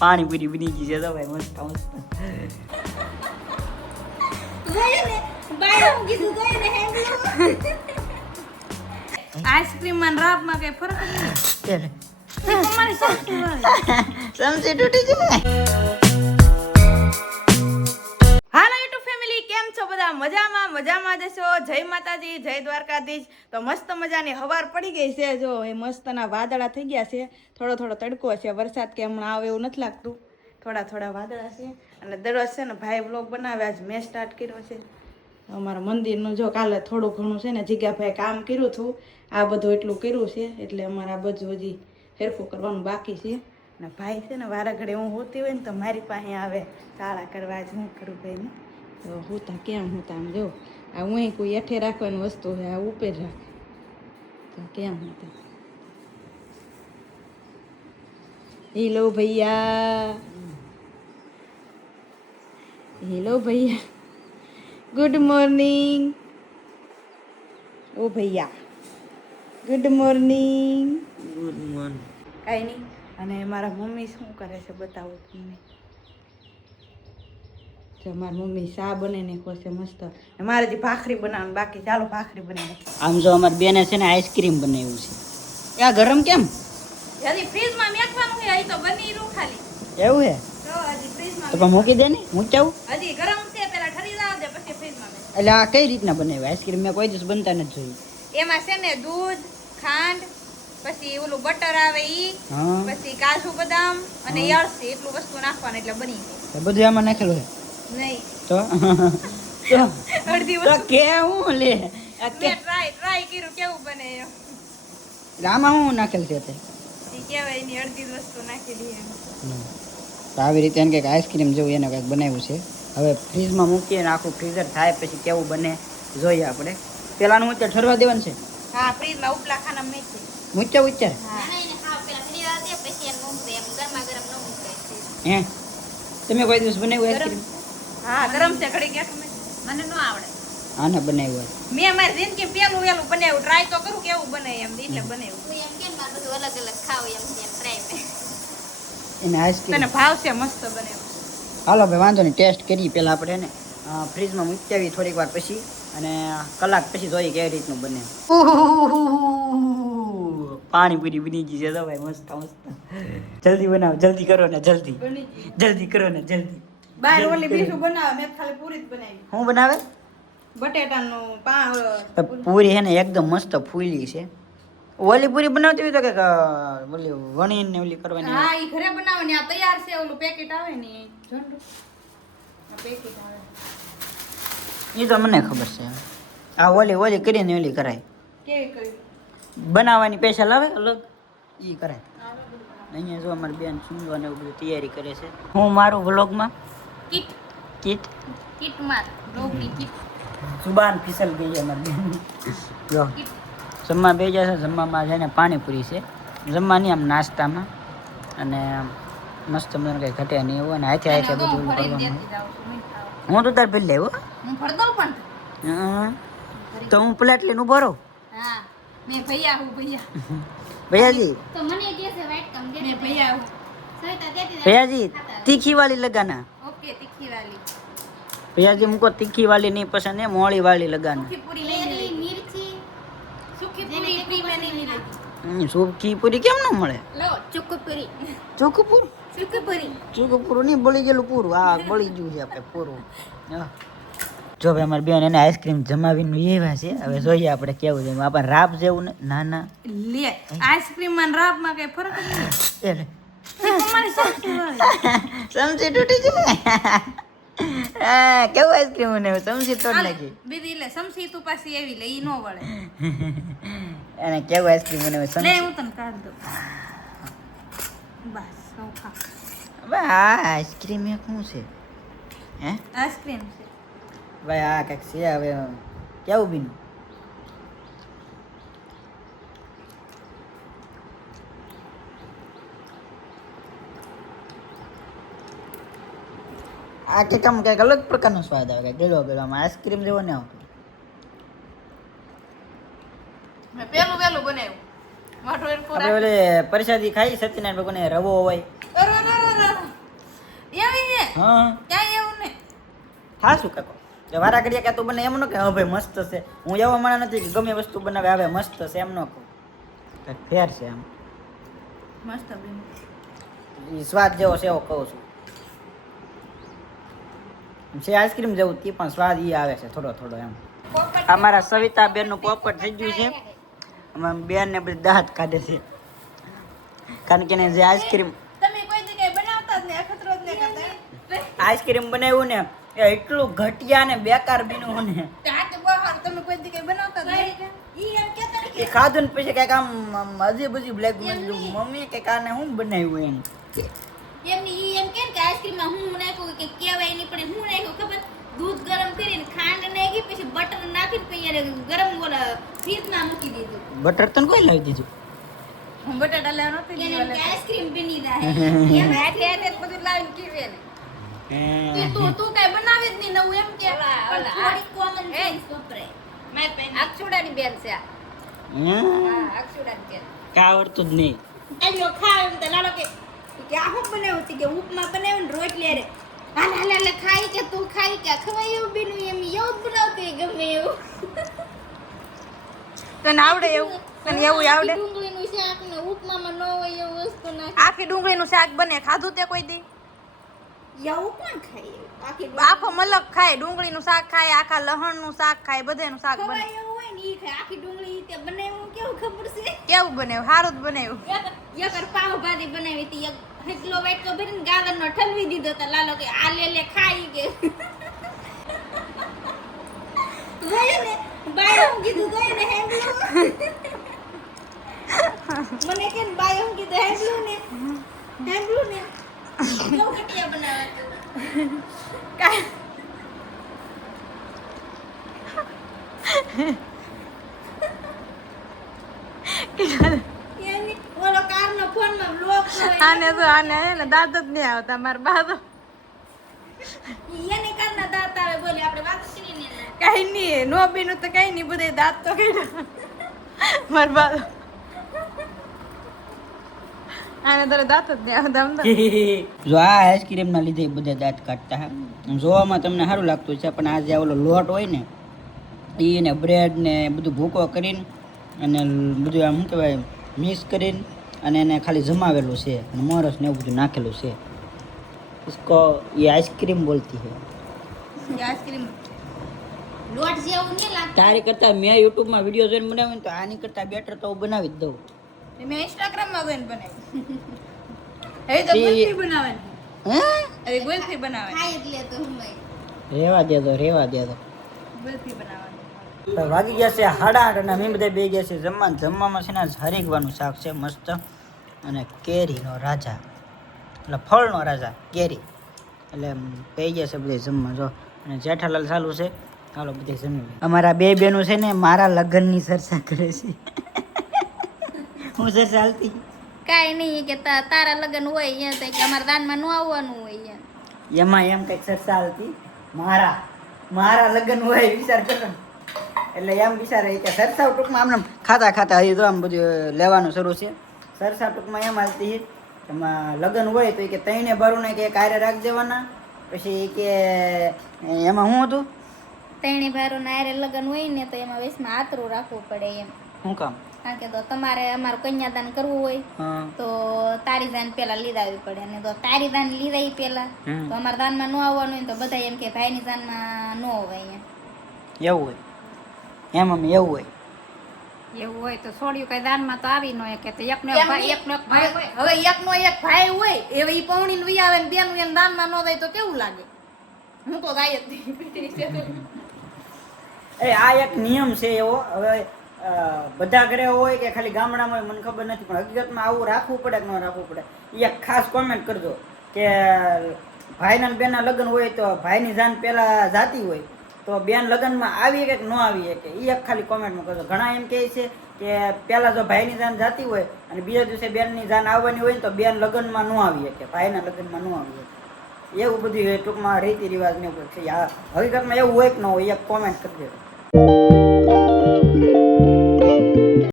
પાણીપુરી બની ગઈ છે તો ભાઈ મસ્ત મસ્ત. આઈસ્ક્રીમ માં રાપ માં કઈ ફરક ચાલે નહીં. સમજી તૂટી જાય. હાલો યુટ્યુબ ફેમિલી, કેમ છો બધા? મજામાં જશો. જય માતાજી, જય દ્વારકાધીશ. તો મસ્ત મજાની હવાર પડી ગઈ છે. જો એ મસ્તના વાદળા થઈ ગયા છે. થોડો થોડો તડકો છે. વરસાદ કે હમણાં આવે એવું નથી લાગતું. થોડા થોડા વાદળા છે. અને દરરોજ છે ને ભાઈ વ્લોગ બનાવે. આજ મેં સ્ટાર્ટ કર્યો છે અમારા મંદિરનું. જો કાલે થોડું ઘણું છે ને જીગાભાઈ કામ કર્યું હતું. આ બધું એટલું કર્યું છે એટલે અમારે આ બધું હજી હેરફું કરવાનું બાકી છે. ને ભાઈ છે ને વારા ઘડે હું હોતી હોય ને તો મારી પાસે આવે તાળા કરવા. જ હું કરું ભાઈને તો હોતા કેમ હોતા આમ જો આ હું કોઈ એઠે રાખવાની વસ્તુ છે, આ ઉપર રાખે તો કેમ હોતા. હેલો ભૈયા, હેલો ભૈયા, ગુડ મોર્નિંગ. ઓ ભૈયા ગુડ મોર્નિંગ. Good morning. કાંઈ નહીં. અને મારા મમ્મી શું કરે છે બતાવું તમને. જો મારી મમ્મી ચા બનાવીને ખોશે મસ્ત. મારે જે ભાખરી બનાવવાનું બાકી. ચાલો ભાખરી બનાવી. આમ જો અમારી બેને છે ને આઈસ્ક્રીમ બનાવ્યું છે. આ ગરમ કેમ હજી ફ્રીજમાં મેકવાનું છે. અહીં તો બની રહ્યું ખાલી. એવું હે જો હજી ફ્રીજમાં તો પણ મૂકી દે ને મૂચાવું. હજી ગરમ છે. પેલા ઠરી જવા દે પછી ફ્રીજમાં મેક. એટલે આ કઈ રીતના બનાવ્યું આઈસ્ક્રીમ? મેં કોઈ દિવસ બનતા નથી જોયું. એમાં છે ને દૂધ, ખાંડ, પછી ઓલું બટર આવે ઈ, હા પછી કાજુ બદામ અને યળસી એટલું વસ્તુ નાખવાનું એટલે બની જાય. તો બધું આમાં નાખેલું છે નહીં તો અડધી તો વસ્તુ કેવું લે આ કે મેં ટ્રાય કર્યું કેવું બને એમ. એટલે આમાં શું નાખેલ છે તે? ઈ કહેવાય એની અડધી જ વસ્તુ નાખેલી એમ. તો આવી રીતે એને કંઈક આઈસ્ક્રીમ જેવું એને કંઈક બનાવ્યું છે. હવે ફ્રીજમાં મૂકીએ ને આખું ફ્રીઝર થાય પછી કેવું બને જોઈએ આપણે. પેલાનું અત્યારે ઠરવા દેવાનું છે. હા ફ્રીજમાં ઉપલા ખાનામાં મેકી. મૂચ્યા ઉચ્ચાર હે તમે કોઈ દિવસ બનાવ્યું આઈસ્ક્રીમ? હા ગરમ છે ઘડી કે મને ન આવડે. આને બનાવ્યું હોય મેં મારી જિંદગી પેલું વેલું બનાવ્યું. ટ્રાય તો કરું કેવું બને એમ એટલે બનાવ્યું. એને આઈસ્ક્રીમ તને ભાવશે મસ્ત બનાવ્યું. હાલો ભાઈ વાંધો નહીં ટેસ્ટ કરીએ. પહેલાં આપણે એને ફ્રીજમાં મૂકી આવી થોડીક વાર પછી અને કલાક પછી જોઈએ કેવી રીતનું બને. પાણીપુરી બની ગઈ છે તો ભાઈ મસ્ત મસ્ત. જલ્દી બનાવો, જલ્દી કરો ને જલ્દી, જલ્દી કરો ને જલ્દી. બાર ઓલી બીજું બનાવે. મેં ખાલી પૂરી જ બનાવી. શું બનાવે? બટેટાનું તો પૂરી છે ને એકદમ મસ્ત ફૂલી છે. ઓલી પૂરી બનાવતી હોય તો કે ઓલી વણીને ને ઓલી કરવાની. હા ઈ ઘરે બનાવવાની. આ તૈયાર છે. ઓલું પેકેટ આવે ને જોંડુ આ પેકેટ આવે. એ તો મને ખબર છે. આ ઓલી કરીને ઓલી કરાય. કેવી કરી બનાવવાની પૈસા લાવે અલગ એ કરાય. અહીંયા જો અમારી બેન સુંદરને એવું બધું તૈયારી કરે છે. હું મારું વ્લોગમાં કીટ કીટ કીટ માર રોગની કીટ સુબાન ફિસલ ગઈ છે અમારી બેન. જો જમવા બે જશે. જમવામાં છે ને પાણીપુરી છે. જમવાની આમ નાસ્તામાં અને મસ્ત મને કંઈ ઘટે નહીં એવું. અને હાથે હાથે બધું ઓલું કરવાનું. હું તો તાર પેલી લેવો હું ભર દઉં પણ. તો હું પ્લેટ લઈને ઉભો રહું. હા મેં ભૈયા હું ભૈયા ભૈયાજી तो मने कैसे वाइट कम दे મેં ભૈયા હું. सविता देती दे भैयाजी तीखी वाली लगाना. ઓકે તીખી वाली भैयाजी हमको तीखी वाली नहीं पसंद है, मोड़ी वाली लगाना. सूखी पूरी नहीं मेरी मिलेगी. मिर्ची सूखी पूरी फ्री में नहीं मिलेगी. सूखी पूरी केम न મળે? लो चुकुपुरी ચોખ્ખું પૂરું? चुकुपुरी ચોખ્ખું પૂરું નહીં, બળી ગયેલું પૂરું. આ બળી ગયું છે આપણે પૂરું. હા. જો ભાઈ અમારી બેન એને આઈસ્ક્રીમ જમાવીને એવા છે. હવે જોઈએ આપણે કેવું છે. આપણે રાબ જેવું ને ના ના લે આઈસ્ક્રીમ માં રાબ માં કઈ ફરક નથી. એટલે તમારી સમજી તૂટી જાય. હા કેવું આઈસ્ક્રીમ ને સમજી તોડ નાખી. બીજી લે સમસી તું પાછી એવી લે ઈ નો વળે. એને કેવું આઈસ્ક્રીમ ને લે સમજી. હું તને કાઢ દઉં. બસ સૌ ખા. હવે આ આઈસ્ક્રીમ એક શું છે? હે આઈસ્ક્રીમ છે. ભાઈ આ કંઈક છે. હવે કેવું બીનું? આ કંઈક આમ કંઈક અલગ પ્રકારનો સ્વાદ આવે. કંઈક ગેલો ગેલો આમાં આઈસ્ક્રીમ જેવો ને આવતો. મેં પેલું વેલું બનાવ્યું. મોટો એરકો આપણે ઓલે પ્રસાદી ખાઈ સત્યનારાયણ ભગવાન રવો હોય. અરે એવી છે હા ક્યાં એવું ને હા શું કાકો કે વારા ઘડીએ કે તું બને એમ ન કે હા ભાઈ મસ્ત છે હું એવો માણસ નથી કે ગમે વસ્તુ બનાવે આવે મસ્ત છે એમ ન કહું કંઈક ફેર છે એમ મસ્ત બેન ઈ સ્વાદ જેવો છે એવો કહું છું છે આઈસ્ક્રીમ જેવું તે પણ સ્વાદ ઈ આવે છે થોડો થોડો એમ અમારા સવિતા બેન નું પોપટ થઈ ગયું છે અમારા બેન ને બધી દાંત કાઢે છે કારણ કે એને જે આઈસ્ક્રીમ તમે કોઈ જગ્યાએ બનાવતા જ ને અખતરો જ ને કરતા આઈસ્ક્રીમ બનાવ્યું ને એ એટલું ઘટિયા ને બેકાર બીનું ને તે હાથે બહાર તમે કોઈ જગ્યાએ બનાવતા જ નહીં ઈ એમ કેતા ને એ ખાધું ને પછી કઈક આમ અજીબ અજીબ બ્લેક મમ્મી કઈક આને શું બનાવ્યું એમ એમની ઈ એમ કે આઈસ્ક્રીમમાં હું નાખ્યું કે કેવાય નહીં પણ હું નાખ્યું ખબર દૂધ ગરમ કરીને ખાંડ નાખી પછી બટર નાખીને પછી એને ગરમ ઓલા ફ્રીજમાં મૂકી દીધું બટર તને કોઈ લાવી દીધું હું બટાટા લેવાનો નથી એને એમ કે આઈસ્ક્રીમ બની જાય એમ હાથે હાથે જ બધું લાવીને કીવે ને કે તું કઈ બનાવે જ નહીં નવું એમ કે પણ થોડી કોમન સેન્સ વપરાય મારી બેન અક્ષુડાની બેન છે આ અક્ષુડાની બેન કા આવડતું જ નહીં આલ્યો ખાવ એમ તો લાલો કે આ હું બનાવ્યું હતી કે ઉપમા બનાવ્યું ને રોટલી અરે હાલ હાલ હાલ ખાઈ કે તું ખાઈ કે ખવાય એવું બીનું એમ એવું જ બનાવતી ગમે એવું તને આવડે એવું તને એવું આવડે ડુંગળીનું શાક ને ઉપમામાં ન હોય એવું વસ્તુ નાખી આખી ડુંગળીનું શાક બને ખાધું તે કોઈ દી એવું કોણ ખાય એવું? આખી આખો મલક ખાય ડુંગળીનું શાક ખાય આખા લહણનું શાક ખાય બધાનું શાક બને ખવાય એવું હોય ને ઈ ખાય આખી ડુંગળી તે બનાવ્યું કેવું ખબર છે કેવું બને સારું જ બનાવ્યું યકર પાવ ભાજી બનાવી હતી એક હેકલો વાટકો ભરીને ગાલરનો ઠલવી દીધો તો લાલો કે આ લે ખાઈ કે ગયો ને બાય હું કીધું ગયો ને હેંગલું મને કે બાય હું કીધું હેંગલું ને કેવું કટિયા બનાવે કાંઈ યાની ઓલો કારનો ફોનમાં બ્લોક આને તો આને હે ને દાંત જ નહીં આવતા મારા બા તો યાની કારના દાંત આવે બોલી આપણે વાત કરીને કઈ નહીં નો બીનું તો કઈ નહીં બધે દાંત તો કાઢ્યા મારા બા તો આને તારે દાંત જ નહીં આવતા આમ તો જો આ આઈસ્ક્રીમ ના લીધે બધા દાંત કાઢતા હા જોવામાં તમને સારું લાગતું છે પણ આ જે ઓલો લોટ હોય ને એને બ્રેડ ને બધું ભૂકો કરીને અને બધું આમ શું કહેવાય મિક્સ કરીને અને એને ખાલી જમાવેલું છે અને મોરસ ને એવું બધું નાખેલું છે इसको ये आइसक्रीम बोलती है આઈસ્ક્રીમ લોટ જેવું નહીં લાગતું તારી કરતાં મેં યુટ્યુબમાં વિડીયો જોઈને બનાવ્યું ને તો આની કરતાં બેટર તો હું બનાવી જ દઉં મેં ઇન્સ્ટાગ્રામમાં જોઈને બનાવી હવે તો ગુલ્ફી બનાવવાની હે હવે ગુલ્ફી બનાવવાની ખાઈ એટલે તો હું રેવા દે દો ગુલ્ફી બનાવવાની તો વાગી ગયા છે 8:30 અને અમે બધા બે ગયા છે જમવામાં છે ને હરીગવાનું શાક છે મસ્ત અને કેરીનો રાજા એટલે ફળનો રાજા કેરી એટલે પી ગયા છે બધે જમવા જો અને જેઠાલાલ ચાલુ છે ચાલો બધે જમી અમારા બે બહેનો છે ને મારા લગ્નની ચર્ચા કરે છે હું ચર્ચા હાલતી કાઈ નહીં કે તારા લગન હોય અહીંયા તો કે અમારા દાનમાં ન આવવાનું હોય અહીંયા એમાં એમ કંઈક ચર્ચા હાલતી મારા લગ્ન હોય વિચાર કરો એટલે એમ વિચારે કે સરસાવ ટૂંકમાં આમને ખાતા હજી તો આમ બધું લેવાનું શરૂ છે સરસા ટૂંકમાં એમ હાલતી એમાં લગ્ન હોય તો કે તઈને બારુને કે કાર્ય રાખી દેવાના પછી કે એમાં શું હતું ત્રણે ભારો ના આરે લગન હોય ને તો એમાં વેસમાં આતરું રાખવું પડે એમ શું કામ કારણ કે તો તમારે અમારું કન્યાદાન કરવું હોય હા તો તારી દાન પેલા લીધાવી પડે અને તો તારી દાન લીધાઈ પેલા તો અમારા દાનમાં ન આવવાનું હોય ને તો બધા એમ કે ભાઈની દાનમાં ન હોય અહીંયા એવું હોય એમ અમે એવું હોય એવું હોય તો છોડ્યું કઈ દાનમાં તો આવી ન હોય કે એકનો એક ભાઈ હોય હવે એકનો એક ભાઈ હોય એ ઈ પૌણી વી આવે ને બેનું એને દાનમાં ન દે તો કેવું લાગે હું તો જાય જ નહીં આ એક નિયમ છે એવો હવે બધા ઘરે હોય કે ખાલી ગામડામાં હોય મને ખબર નથી પણ હકીકતમાં આવું રાખવું પડે કે ન રાખવું પડે એ એક ખાસ કોમેન્ટ કરજો કે ભાઈના બેનના લગ્ન હોય તો ભાઈની જાન પહેલાં જાતી હોય તો બેન લગ્નમાં આવી કે ન આવી કે એ એક ખાલી કોમેન્ટમાં કરજો ઘણા એમ કહે છે કે પહેલાં જો ભાઈની જાન જાતી હોય અને બીજા દિવસે બેનની જાન આવવાની હોય ને તો બેન લગ્નમાં ન આવી કે ભાઈના લગ્નમાં ન આવી એવું બધું ટૂંકમાં રીતિ રિવાજ ને એવું છે હકીકતમાં એવું હોય કે ન હોય એક કોમેન્ટ કરી દેજો